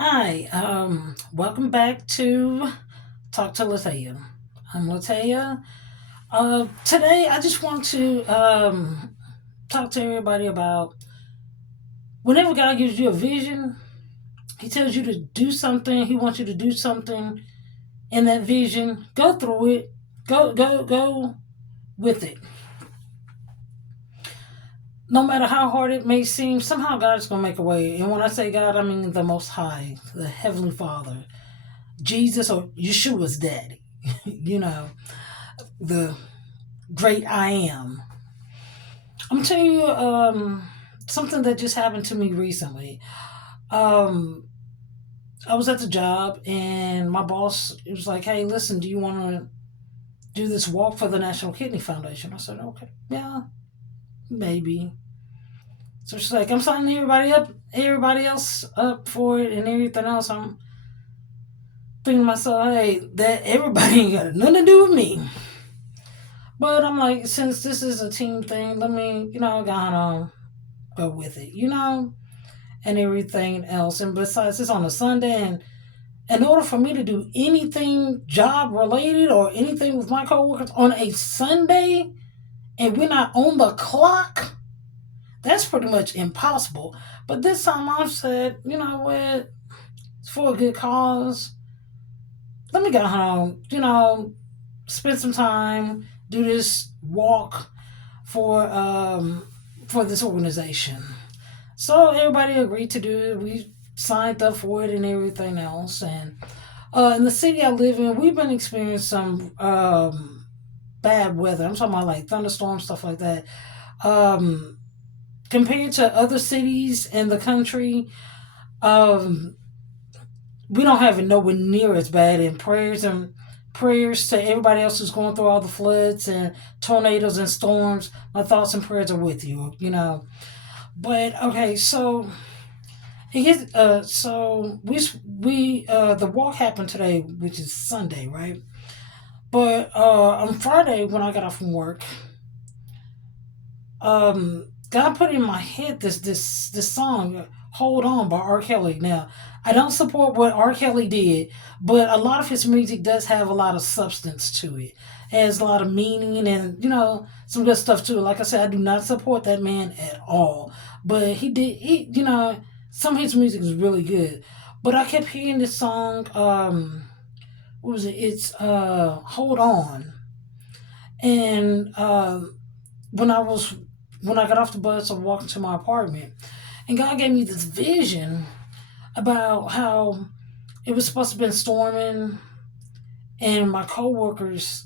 Hi, welcome back to Talk to Latea. I'm Latea. Today, I just want to talk to everybody about whenever God gives you a vision, He tells you to do something, He wants you to do something in that vision, go through it, go with it. No matter how hard it may seem, somehow God is going to make a way. And when I say God, I mean the Most High, the Heavenly Father, Jesus or Yeshua's daddy, you know, the great I am. I'm telling you something that just happened to me recently. Um, I was at the job and my boss was like, "Hey, listen, do you want to do this walk for the National Kidney Foundation?" I said, "Okay, yeah, maybe." So she's like, "I'm signing everybody else up for it, and everything else." I'm thinking to myself, "Hey, that everybody ain't got nothing to do with me." But I'm like, since this is a team thing, let me, go on, go with it, and everything else. And besides, it's on a Sunday, and in order for me to do anything job related or anything with my coworkers on a Sunday, and we're not on the clock, that's pretty much impossible. But this time I said, you know what, it's for a good cause. Let me go home, spend some time, do this walk for for this organization. So everybody agreed to do it. We signed up for it and everything else. And in the city I live in, we've been experiencing some bad weather. I'm talking about like thunderstorms, stuff like that. Um, Compared to other cities in the country, um, we don't have it nowhere near as bad. And prayers to everybody else who's going through all the floods and tornadoes and storms. My thoughts and prayers are with you. But okay, so so we the walk happened today, which is Sunday, right? But on Friday when I got off from work, God put in my head this song, "Hold On" by R. Kelly. Now, I don't support what R. Kelly did, but a lot of his music does have a lot of substance to it. It has a lot of meaning and some good stuff too. Like I said, I do not support that man at all, but he some of his music is really good. But I kept hearing this song. What was it? It's "Hold On," and when I was when I got off the bus, I walked into my apartment, and God gave me this vision about how it was supposed to have been storming, and not my coworkers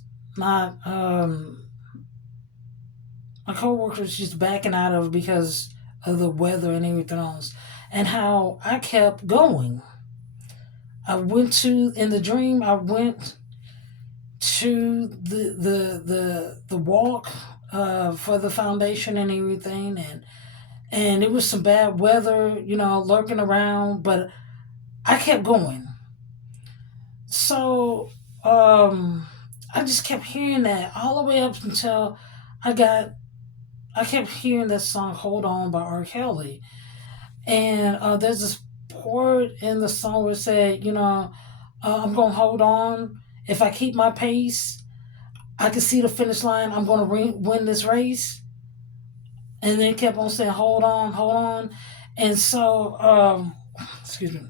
just backing out of it because of the weather and everything else, and how I kept going. I went to in the dream. I went to the walk for the foundation and everything, and it was some bad weather, lurking around, but I kept going. So um, I just kept hearing that all the way up until I got. I kept hearing that song "Hold On" by R. Kelly, and there's this part in the song where it said, I'm gonna hold on. If I keep my pace, I can see the finish line. I'm gonna win this race. And then it kept on saying, "Hold on, hold on." And so, excuse me.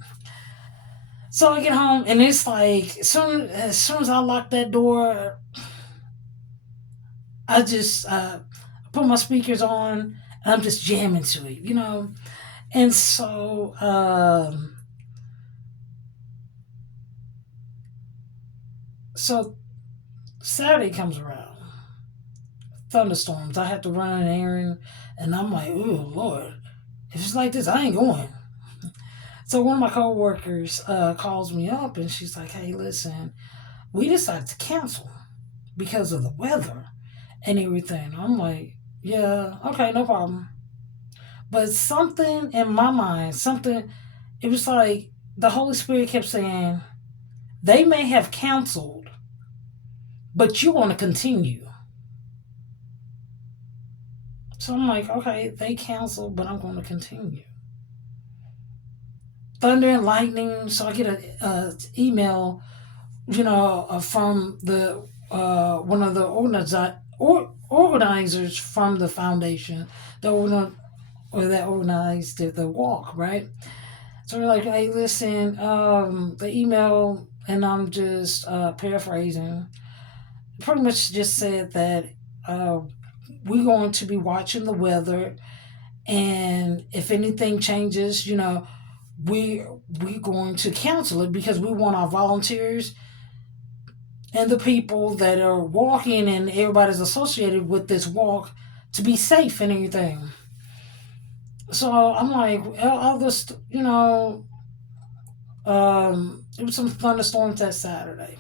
So I get home, and it's like as soon as I lock that door, I just put my speakers on, and I'm just jamming to it. And so Saturday comes around, thunderstorms. I have to run an errand, and I'm like, "Ooh, Lord, if it's like this, I ain't going." So one of my coworkers calls me up, and she's like, "Hey, listen, we decided to cancel because of the weather and everything." I'm like, "Yeah, okay, no problem." But something in my mind, it was like the Holy Spirit kept saying, they may have canceled, but you want to continue. So I'm like, okay, they canceled, but I'm going to continue. thunder and lightning. So I get a email, from the one of the organizers from the foundation, that organized the walk, right? So we're like, hey, listen, the email, and I'm just paraphrasing, pretty much just said that uh, we're going to be watching the weather, and if anything changes, we we're going to cancel it because we want our volunteers and the people that are walking and everybody's associated with this walk to be safe and everything. So I'm like, I'll just, it was some thunderstorms that Saturday.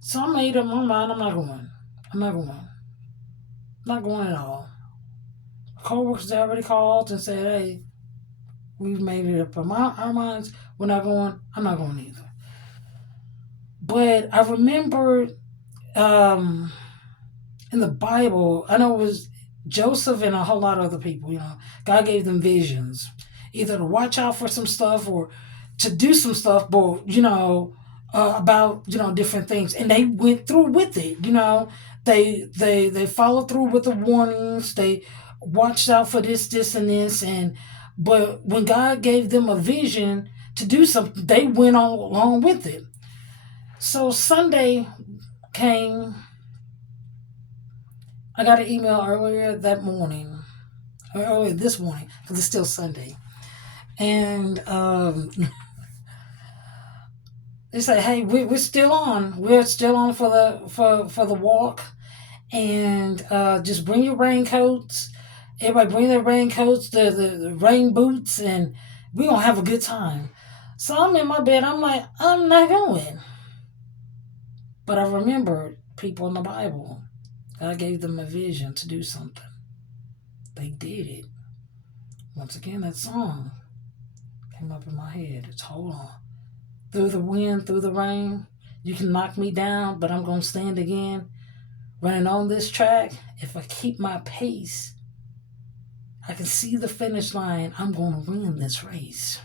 So I made up my mind, I'm not going. I'm not going. Not going at all. Co-workers already called and said, hey, we've made it up in our minds. We're not going. I'm not going either. But I remember um, in the Bible, I know it was Joseph and a whole lot of other people, God gave them visions, either to watch out for some stuff or to do some stuff, but, about, different things. And they went through with it, they followed through with the warnings. They watched out for this, and this. But when God gave them a vision to do something, they went on along with it. So Sunday came. I got an email earlier that morning, or earlier this morning, because it's still Sunday. And they say, hey, we're still on. We're still on for the walk. And just bring your raincoats. Everybody bring their raincoats, the rain boots, and we're going to have a good time. So I'm in my bed. I'm like, I'm not going. But I remembered people in the Bible. God gave them a vision to do something. They did it. Once again, that song came up in my head. It's hold on. Through the wind, through the rain, you can knock me down, but I'm going to stand again. Running on this track, if I keep my pace, I can see the finish line. I'm going to win this race.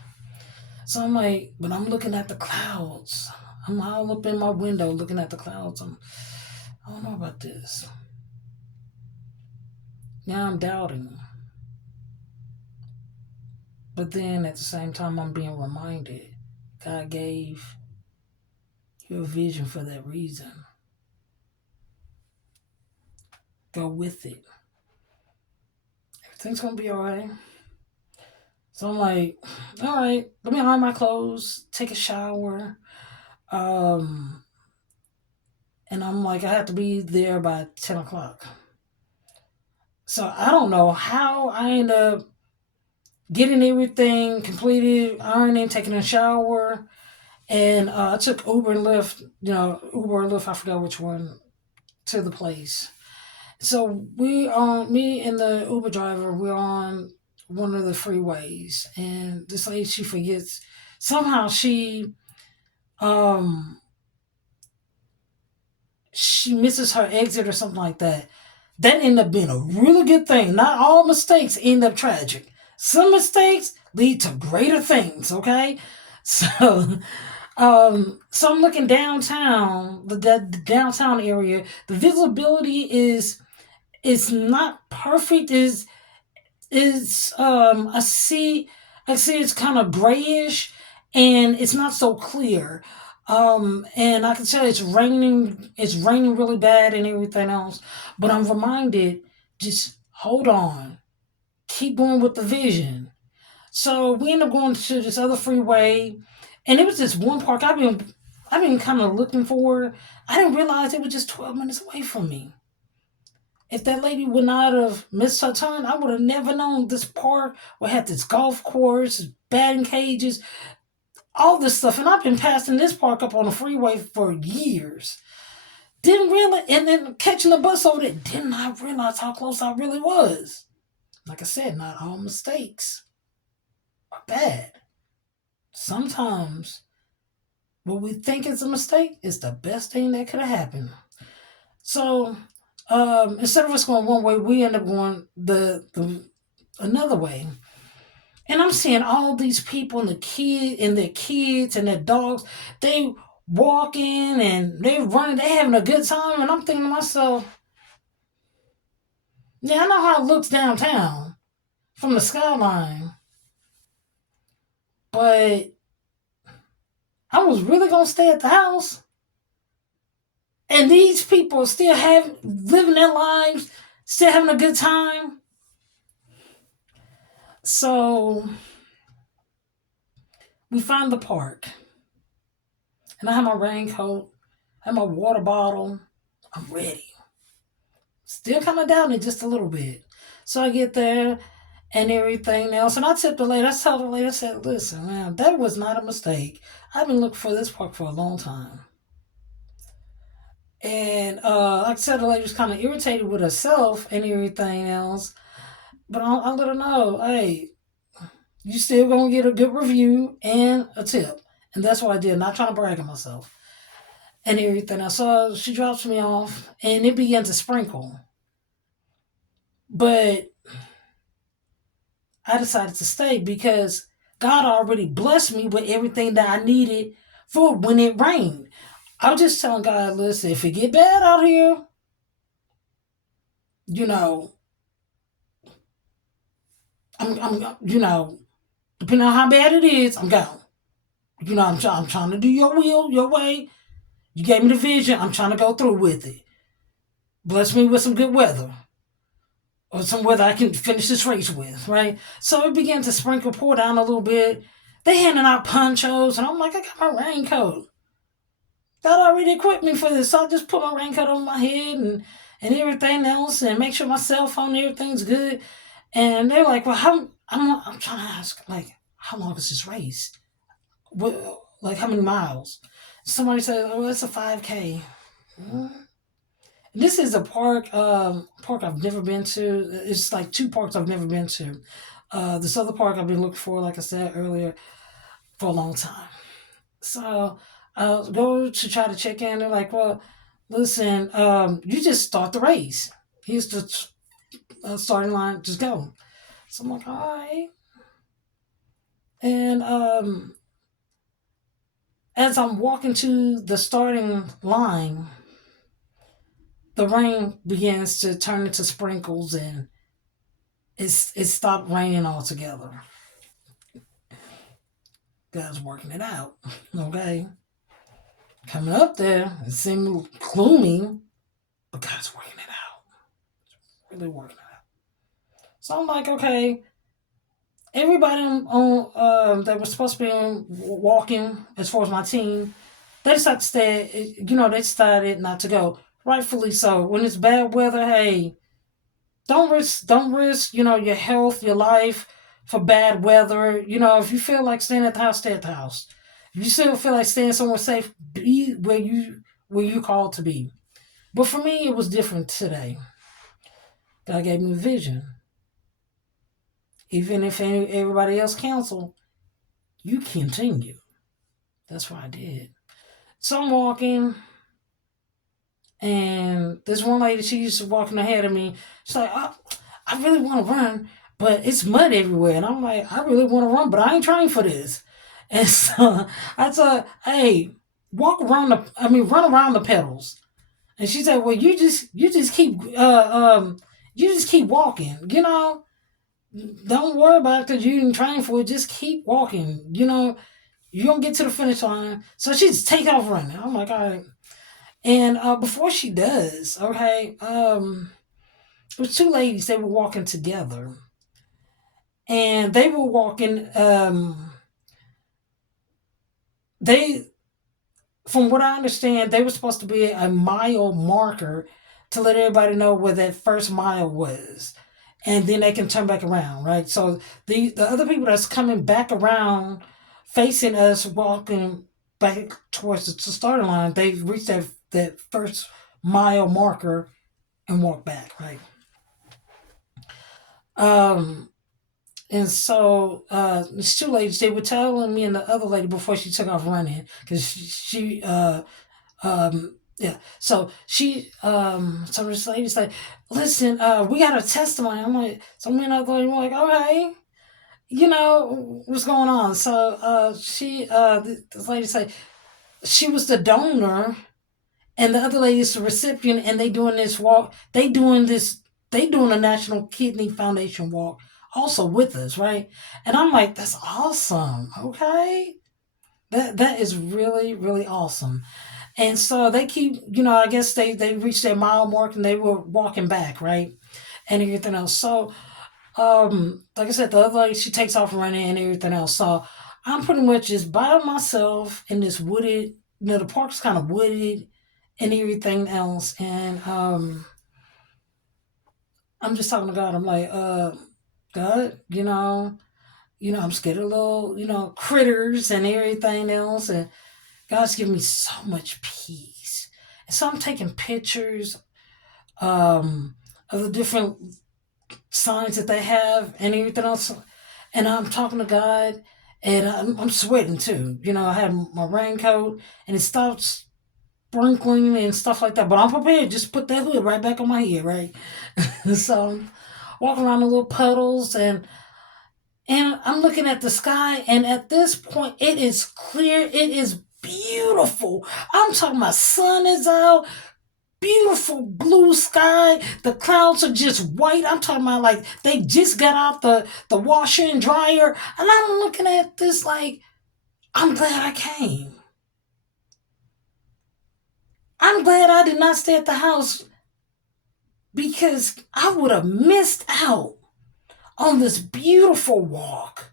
So I'm like, when I'm looking at the clouds, I'm all up in my window looking at the clouds. I don't know about this. Now I'm doubting. But then at the same time, I'm being reminded God gave you a vision for that reason. Go with it. Everything's going to be all right. So I'm like, all right, let me iron my clothes, take a shower. Um, and I'm like, I have to be there by 10 o'clock. So I don't know how I end up getting everything completed, ironing, taking a shower. And I took Uber and Lyft, Uber or Lyft, I forgot which one, to the place. So me and the Uber driver, we're on one of the freeways. And this lady, she forgets, somehow um, she misses her exit or something like that. That ended up being a really good thing. Not all mistakes end up tragic. Some mistakes lead to greater things, okay? So so I'm looking downtown, the downtown area. The visibility is not perfect. Is I see it's kind of grayish, and it's not so clear. And I can tell it's raining. It's raining really bad and everything else. But I'm reminded, just hold on, keep going with the vision. So we end up going to this other freeway, and it was this one park I've been kind of looking for. I didn't realize it was just 12 minutes away from me. If that lady would not have missed her turn, I would have never known this park would have this golf course, batting cages, all this stuff. And I've been passing this park up on the freeway for years. Didn't really, and then catching the bus over there, did not realize how close I really was. Like I said, not all mistakes are bad. Sometimes what we think is a mistake is the best thing that could have happened. So instead of us going one way, we end up going the another way. And I'm seeing all these people and their kids and their dogs, they walking and they running, they having a good time. And I'm thinking to myself, yeah, I know how it looks downtown from the skyline, but I was really gonna stay at the house. And these people still living their lives, still having a good time. So we find the park. And I have my raincoat, I have my water bottle. I'm ready. Still kind of down it just a little bit. So I get there and everything else. And I tipped the lady. I told the lady, I said, listen, man, that was not a mistake. I've been looking for this park for a long time. And like I said, the lady was kind of irritated with herself and everything else. But I let her know, hey, you still gonna get a good review and a tip. And that's what I did, not trying to brag on myself and everything. So she drops me off and it began to sprinkle. But I decided to stay because God already blessed me with everything that I needed for when it rained. I was just telling God, listen, if it get bad out here, you know, depending on how bad it is, I'm gone. I'm trying to do your will, your way. You gave me the vision. I'm trying to go through with it. Bless me with some good weather or some weather I can finish this race with, right? So it began to sprinkle, pour down a little bit. They handing out ponchos, and I'm like, I got my raincoat. God already equipped me for this, so I just put my raincoat on my head and everything else, and make sure my cell phone and everything's good. And they're like, well, I'm trying to ask, like, how long is this race? Like, how many miles? Somebody said, oh, it's a 5K. This is a park I've never been to. It's like two parks I've never been to. This other park I've been looking for, like I said earlier, for a long time. So I go to try to check in. They're like, well, listen, you just start the race. Here's the starting line. Just go. So I'm like, all right. And as I'm walking to the starting line, the rain begins to turn into sprinkles and it stopped raining altogether. God's working it out. Okay. Coming up there, it seemed gloomy, but God's working it out. Really working it out. So I'm like, okay, everybody on that was supposed to be walking as far as my team, they decided to stay. They decided not to go. Rightfully so. When it's bad weather, hey, don't risk, your health, your life for bad weather. If you feel like staying at the house, stay at the house. If you still feel like staying somewhere safe, be where you called to be. But for me, it was different today. God gave me a vision. Even if everybody else canceled, you continue. That's what I did. So I'm walking, and this one lady, she used to walking ahead of me. She's like, I really want to run, but it's mud everywhere. And I'm like, I really want to run, but I ain't trying for this. And so I said, hey, run around the pedals. And she said, well, you just keep walking, don't worry about it because you didn't train for it. Just keep walking, you don't get to the finish line. So she just take off running. I'm like, all right. And before she does, okay, it was two ladies. They were walking together, and they were walking. They, from what I understand, they were supposed to be a mile marker to let everybody know where that first mile was, and then they can turn back around, right? So the other people that's coming back around, facing us, walking back towards the starting line, they reached that first mile marker and walk back, right? Um, and so these two ladies, they were telling me and the other lady before she took off running because yeah. So so this lady's like, listen, we got a testimony. I'm like, so me and the other lady were like, okay. what's going on. So this lady say she was the donor and the other lady is the recipient, and they doing this walk. They doing a National Kidney Foundation walk also with us, right? And I'm like, that's awesome. Okay, that is really really awesome. And so they keep, I guess they reached their mile mark and they were walking back, right, and everything else. So like I said, the other lady, she takes off running and everything else. So I'm pretty much just by myself in this wooded, the park's kind of wooded and everything else. And I'm just talking to God. I'm like, God, I'm scared of little, critters and everything else. And God's giving me so much peace. And so I'm taking pictures of the different signs that they have and everything else. And I'm talking to God, and I'm sweating too. I had my raincoat, and it stopped sprinkling and stuff like that. But I'm prepared. Just put that hood right back on my head, right? So I'm walking around the little puddles, and I'm looking at the sky, and at this point, it is clear. It is beautiful. I'm talking about sun is out, beautiful blue sky. The clouds are just white. I'm talking about like they just got out the washer and dryer. And I'm looking at this like, I'm glad I came. I'm glad I did not stay at the house because I would have missed out on this beautiful walk,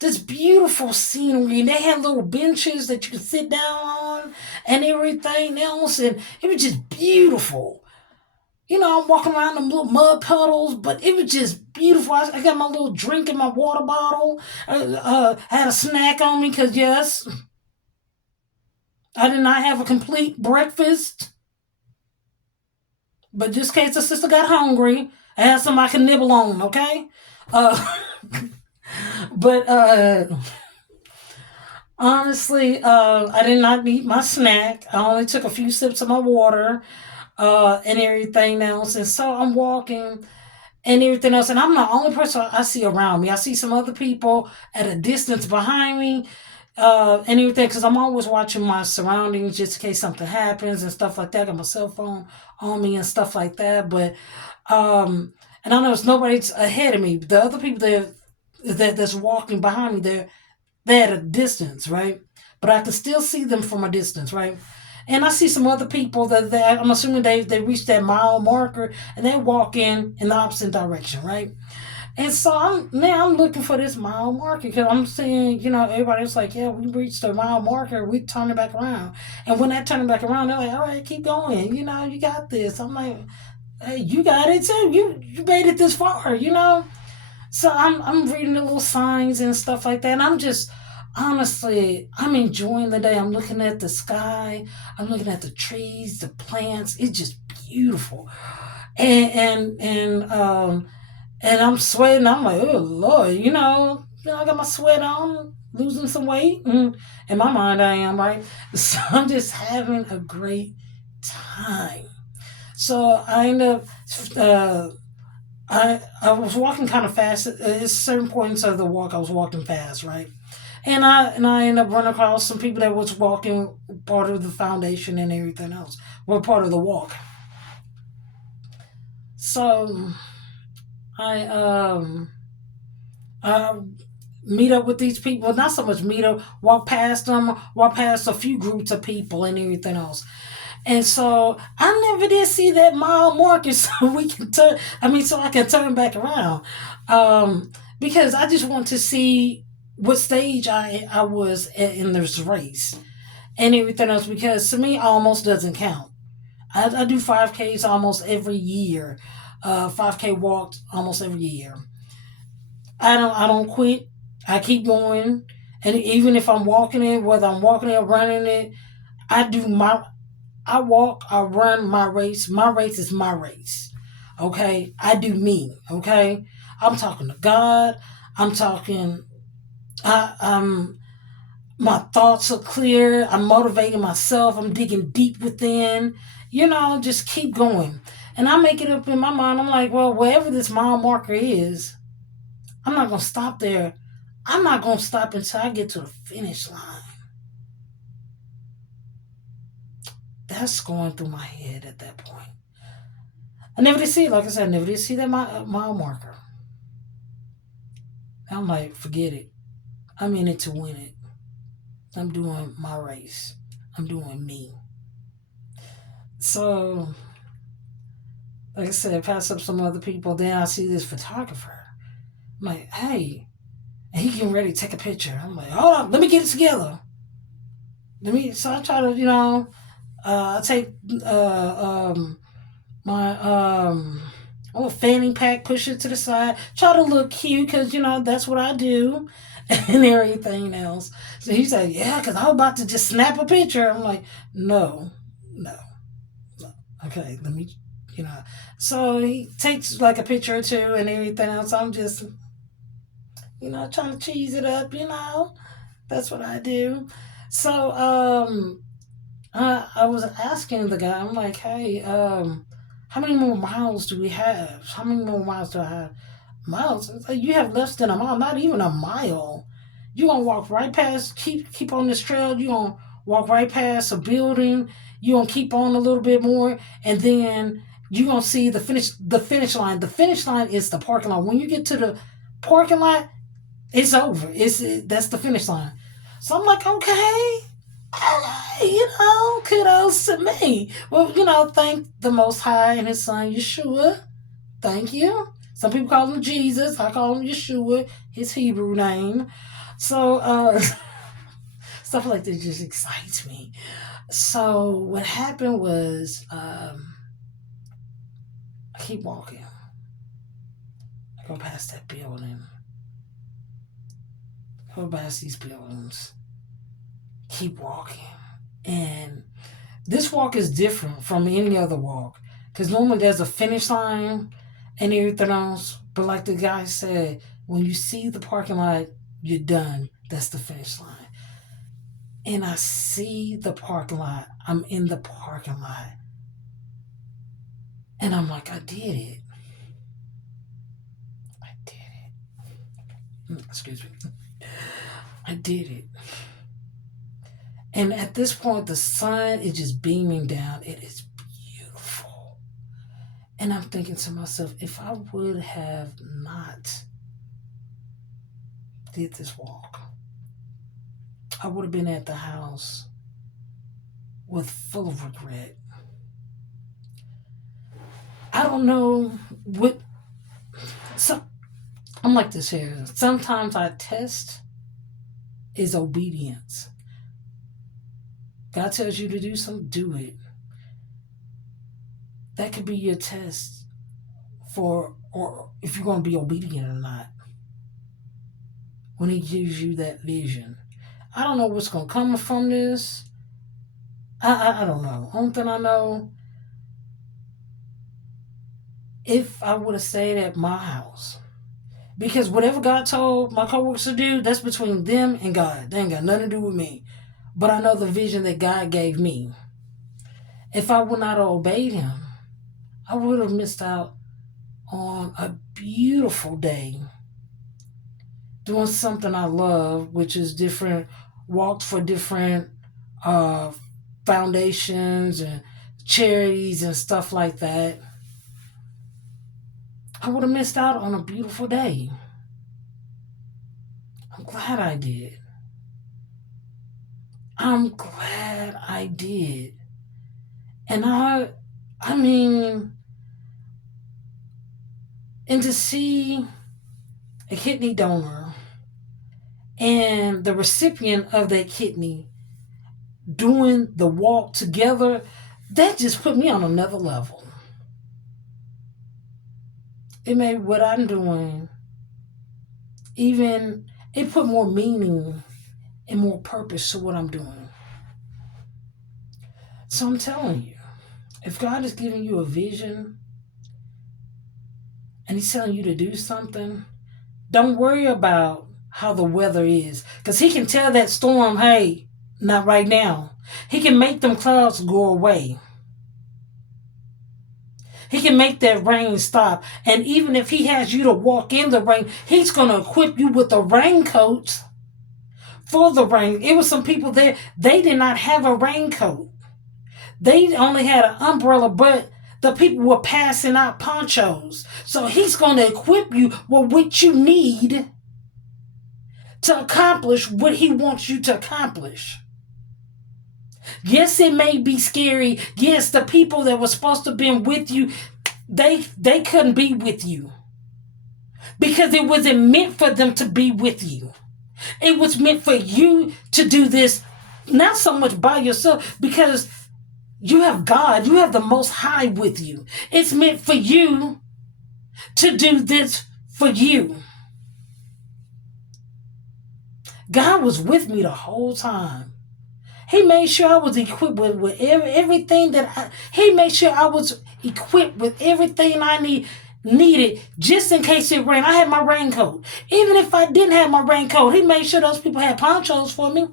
this beautiful scenery. And they had little benches that you could sit down on and everything else. And it was just beautiful. I'm walking around them little mud puddles, but it was just beautiful. I got my little drink in my water bottle. Had a snack on me because, yes, I did not have a complete breakfast. But just in case the sister got hungry, I had something I can nibble on, okay? Uh, but honestly, I did not eat my snack. I only took a few sips of my water and everything else. And so I'm walking and everything else. And I'm the only person I see around me. I see some other people at a distance behind me and everything because I'm always watching my surroundings just in case something happens and stuff like that. I got my cell phone on me and stuff like that. But, and I know there's nobody's ahead of me. The other people that's walking behind me, they're at a distance, right? But I can still see them from a distance, right? And I see some other people that I'm assuming they reached that mile marker and they walk in the opposite direction, right? And so I'm looking for this mile marker because I'm seeing, everybody's like, yeah, we reached the mile marker, we turning back around. And when they're turning back around, they're like, all right, keep going, you got this. I'm like, hey, you got it too. You made it this far. So I'm reading the little signs and stuff like that, and I'm just honestly I'm enjoying the day. I'm looking at the sky, I'm looking at the trees, the plants. It's just beautiful, and I'm sweating. I'm like, oh Lord, I got my sweat on, losing some weight. And in my mind, I am right. So I'm just having a great time. So I end up. I was walking kind of fast. At certain points of the walk, I was walking fast, right? And I ended up running across some people that was walking part of the foundation and everything else, were part of the walk. So I I meet up with these people. Well, not so much meet up. Walk past them. Walk past a few groups of people and everything else. And so I never did see that mile marker, so we can turn. I mean, so I can turn back around, because I just want to see what stage I was in this race and everything else. Because to me, almost doesn't count. I do 5Ks almost every year, 5K walks almost every year. I don't quit. I keep going, and even if I'm walking it, whether I'm walking it or running it, I do my I walk, I run my race. My race is my race. Okay? I do me. Okay? I'm talking to God. I'm talking, I'm, my thoughts are clear. I'm motivating myself. I'm digging deep within. Just keep going. And I make it up in my mind. I'm like, well, wherever this mile marker is, I'm not going to stop there. I'm not going to stop until I get to the finish line. That's going through my head at that point. I never did see it. Like I said, I never did see that mile marker. I'm like, forget it. I'm in it to win it. I'm doing my race. I'm doing me. So, like I said, pass up some other people. Then I see this photographer. I'm like, hey, and he getting ready to take a picture. I'm like, hold on, let me get it together. So I try to, I take my fanny pack, push it to the side, try to look cute because that's what I do, and everything else. So he said, "Yeah," because I was about to just snap a picture. I'm like, "No, no, no. Okay, let me." You know, so he takes like a picture or two and everything else. I'm just, trying to cheese it up. That's what I do. So, I was asking the guy, I'm like, hey, how many more miles do we have? How many more miles do I have? Miles? It's like, you have less than a mile, not even a mile. You gonna walk right past, keep on this trail. You gonna walk right past a building. You gonna keep on a little bit more, and then you gonna see the finish line. The finish line is the parking lot. When you get to the parking lot, it's over. That's the finish line. So I'm like, okay, kudos to me. Well, thank the Most High and His Son Yeshua. Thank you. Some people call him Jesus. I call him Yeshua, his Hebrew name. So stuff like that just excites me. So what happened was, I keep walking. I go past that building. Go past these buildings. Keep walking. And this walk is different from any other walk. Because normally there's a finish line and everything else. But like the guy said, when you see the parking lot, you're done. That's the finish line. And I see the parking lot. I'm in the parking lot. And I'm like, I did it. I did it. Excuse me. I did it. And at this point, the sun is just beaming down. It is beautiful. And I'm thinking to myself, if I would have not did this walk, I would have been at the house with full of regret. I don't know what. So I'm like this here. Sometimes our test is obedience. God tells you to do something, do it. That could be your test for, or if you're going to be obedient or not. When He gives you that vision, I don't know what's going to come from this. I don't know. Only thing I know, if I would have stayed at my house, because whatever God told my coworkers to do, that's between them and God. They ain't got nothing to do with me. But I know the vision that God gave me. If I would not have obeyed Him, I would have missed out on a beautiful day doing something I love, which is different walks for different uh, foundations and charities and stuff like that. I would have missed out on a beautiful day. I'm glad I did. I'm glad I did. And I mean, and to see a kidney donor and the recipient of that kidney doing the walk together, that just put me on another level. It made what I'm doing even, it put more meaning and more purpose to what I'm doing. So I'm telling you, if God is giving you a vision and He's telling you to do something, don't worry about how the weather is. Because He can tell that storm, hey, not right now. He can make them clouds go away. He can make that rain stop. And even if he has you to walk in the rain, he's going to equip you with the raincoats for the rain. It was some people there, they did not have a raincoat. They only had an umbrella, but the people were passing out ponchos. So he's going to equip you with what you need to accomplish what he wants you to accomplish. Yes, it may be scary. Yes, the people that were supposed to be with you, they couldn't be with you. Because it wasn't meant for them to be with you. It was meant for you to do this, not so much by yourself, because you have God, you have the Most High with you. It's meant for you to do this for you. God was with me the whole time. He made sure I was equipped with everything he made sure I was equipped with everything I needed just in case it rained. I had my raincoat. Even if I didn't have my raincoat, he made sure those people had ponchos for me.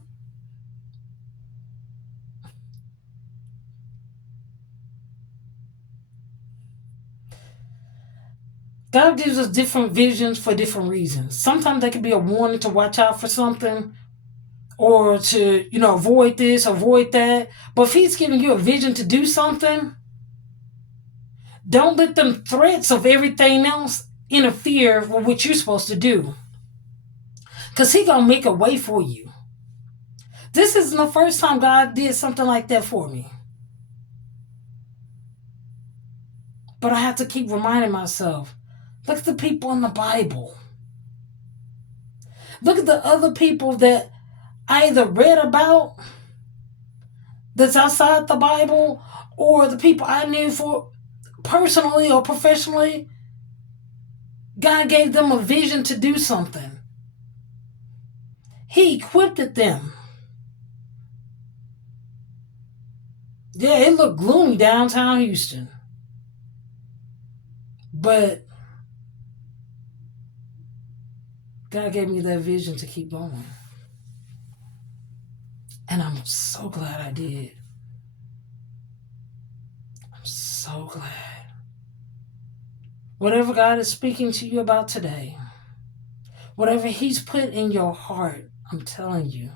God gives us different visions for different reasons. Sometimes they can be a warning to watch out for something or to, avoid this, avoid that. But if he's giving you a vision to do something, don't let them threats of everything else interfere with what you're supposed to do. Because he's going to make a way for you. This isn't the first time God did something like that for me. But I have to keep reminding myself, look at the people in the Bible. Look at the other people that I either read about that's outside the Bible, or the people I knew for personally or professionally. God gave them a vision to do something. He equipped them. Yeah, it looked gloomy downtown Houston. But God gave me that vision to keep going. And I'm so glad I did. I'm so glad. Whatever God is speaking to you about today, whatever he's put in your heart, I'm telling you,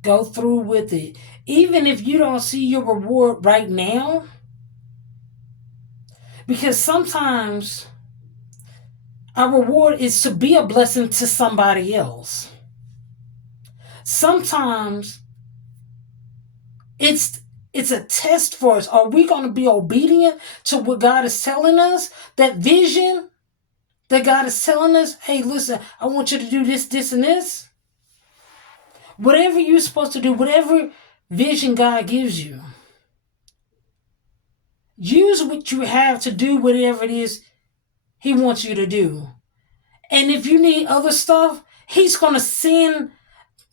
go through with it. Even if you don't see your reward right now, because sometimes our reward is to be a blessing to somebody else. Sometimes it's a test for us. Are we going to be obedient to what God is telling us? That vision that God is telling us, hey, listen, I want you to do this, this, and this. Whatever you're supposed to do, whatever vision God gives you, use what you have to do whatever it is he wants you to do. And if you need other stuff, he's going to send,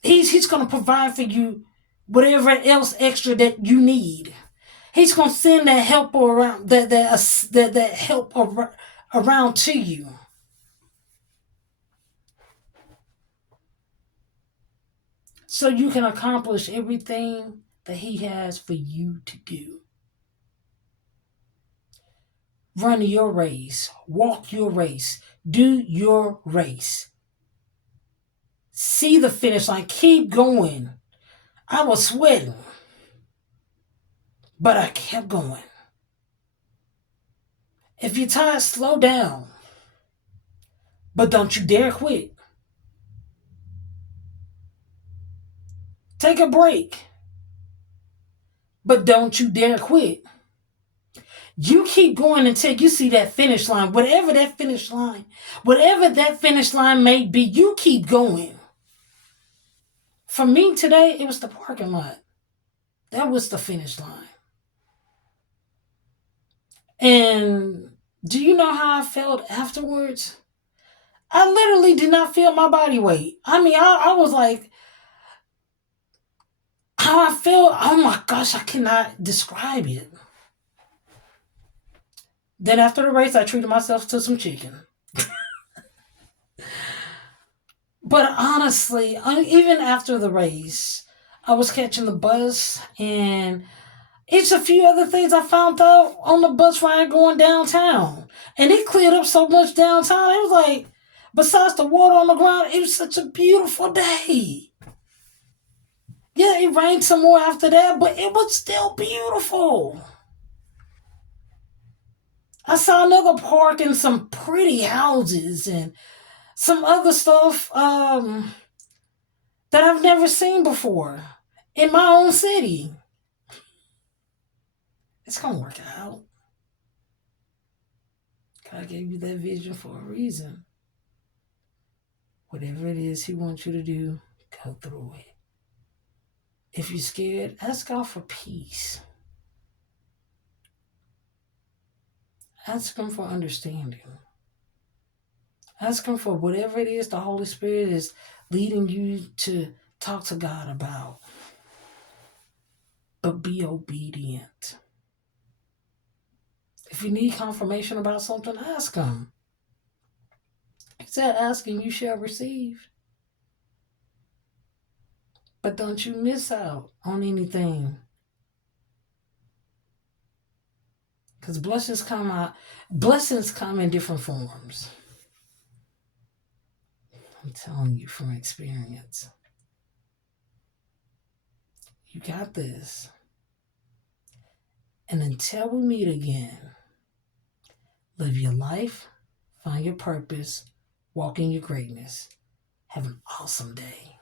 he's going to provide for you whatever else extra that you need. He's going to send that help around, that help around to you. So you can accomplish everything that he has for you to do. Run your race. Walk your race. Do your race. See the finish line. Keep going. I was sweating, but I kept going. If you're tired, slow down. But don't you dare quit. Take a break. But don't you dare quit. You keep going until you see that finish line. Whatever that finish line may be, you keep going. For me today, it was the parking lot. That was the finish line. And do you know how I felt afterwards? I literally did not feel my body weight. I mean, I was like, how I felt, oh my gosh, I cannot describe it. Then after the race, I treated myself to some chicken. But honestly, even after the race, I was catching the bus and It's a few other things I found out on the bus ride going downtown. And it cleared up so much downtown. It was like, besides the water on the ground, it was such a beautiful day. Yeah, it rained some more after that, but it was still beautiful. I saw another park and some pretty houses and some other stuff that I've never seen before in my own city. It's going to work out. God gave you that vision for a reason. Whatever it is He wants you to do, go through it. If you're scared, ask God for peace. Ask Him for understanding. Ask Him for whatever it is the Holy Spirit is leading you to talk to God about. But be obedient. If you need confirmation about something, ask Him. He said, asking you shall receive. But don't you miss out on anything. Because blessings come in different forms. I'm telling you from experience. You got this. And until we meet again, live your life, find your purpose, walk in your greatness. Have an awesome day.